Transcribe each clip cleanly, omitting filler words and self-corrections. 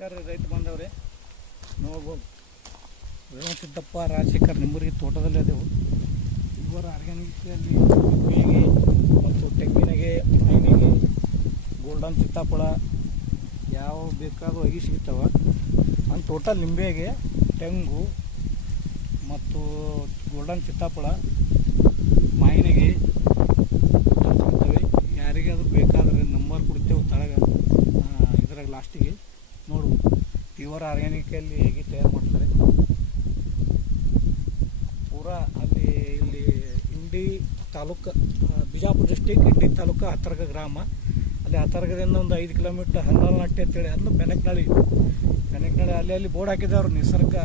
ನಮಸ್ಕಾರ ರೈತ ಬಂದವ್ರೆ, ನೋಡ್ಬೋದು ರೇವಣಸಿದ್ದಪ್ಪ ರಾಜಶೇಖರ್ ನಿಂಬೂರಿಗೆ ತೋಟದಲ್ಲಿ ಅದೆವು. ಇವರ ಆರ್ಗ್ಯಾನಿಕಲ್ಲಿ ನಿಂಬೆಗೆ ಮತ್ತು ತೆಂಗಿನಿಗೆ, ಮೈನಿಗೆ, ಗೋಲ್ಡನ್ ಸೀತಾಫಲ ಯಾವ ಬೇಕಾದರೂ ಅಗಿ ಸಿಗ್ತಾವೆ. ಒಂದು ಟೋಟಲ್ ನಿಂಬೆಗೆ, ತೆಂಗು ಮತ್ತು ಗೋಲ್ಡನ್ ಸೀತಾಫಲ, ಮಾಯಿನಿಗೆ ಸಿಗ್ತವೆ. ಯಾರಿಗಾದ್ರೂ ಬೇಕಾದರೆ ನಂಬರ್ ಕೊಡ್ತೇವೆ ತಳಗ ಇದ್ರಾಗ ಲಾಸ್ಟಿಗೆ ನೋಡು. ಪ್ಯೂರ್ ಆರ್ಗ್ಯಾನಿಕಲ್ಲಿ ಹೇಗೆ ತಯಾರು ಮಾಡ್ತಾರೆ ಪೂರಾ ಅಲ್ಲಿ ಇಲ್ಲಿ ಇಂಡಿ ತಾಲೂಕು, ಬಿಜಾಪುರ ಡಿಸ್ಟಿಕ್ ಇಂಡಿ ತಾಲೂಕು ಹತ್ತರ್ಗ ಗ್ರಾಮ. ಅಲ್ಲಿ ಹತ್ತರ್ಗದಿಂದ ಒಂದು 5 ಕಿಲೋಮೀಟ್ರ್ ಹಲ್ಲಾಲ್ನಟ್ಟಿ ಅಂತೇಳಿ ಅಂದ್ರೆ ಬೆನಕನಳ್ಳಿ ಅಲ್ಲಿ ಬೋರ್ಡ್ ಹಾಕಿದವ್ರು ನಿಸರ್ಗ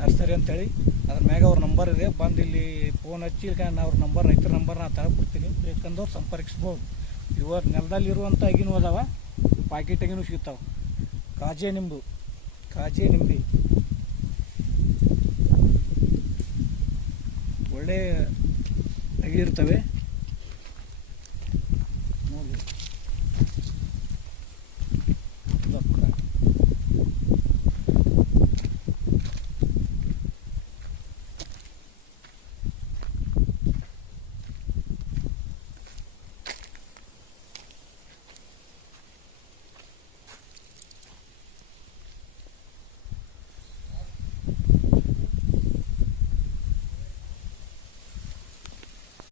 ನರ್ಸರಿ ಅಂತೇಳಿ. ಅದ್ರ ಮ್ಯಾಗ ಅವ್ರ ನಂಬರ್ ಇದೆ. ಬಂದು ಇಲ್ಲಿ ಫೋನ್ ಹಚ್ಚಿ ಅವ್ರ ನಂಬರ್, ರೈತರ ನಂಬರ್ ನಾನು ತಗೊಡ್ತೀನಿ, ಬೇಕಂದವ್ರು ಸಂಪರ್ಕಿಸ್ಬೋದು. ಇವರು ನೆಲದಲ್ಲಿರುವಂಥ ಅಗಿನೂ ಅದಾವ, ಪ್ಯಾಕೆಟ್ ಅಗಿನೂ ಸಿಗ್ತಾವೆ. ಕಾಜೆ ನಿಂಬೆ ಒಳ್ಳೆ ಅಗಿ ಇರ್ತವೆ.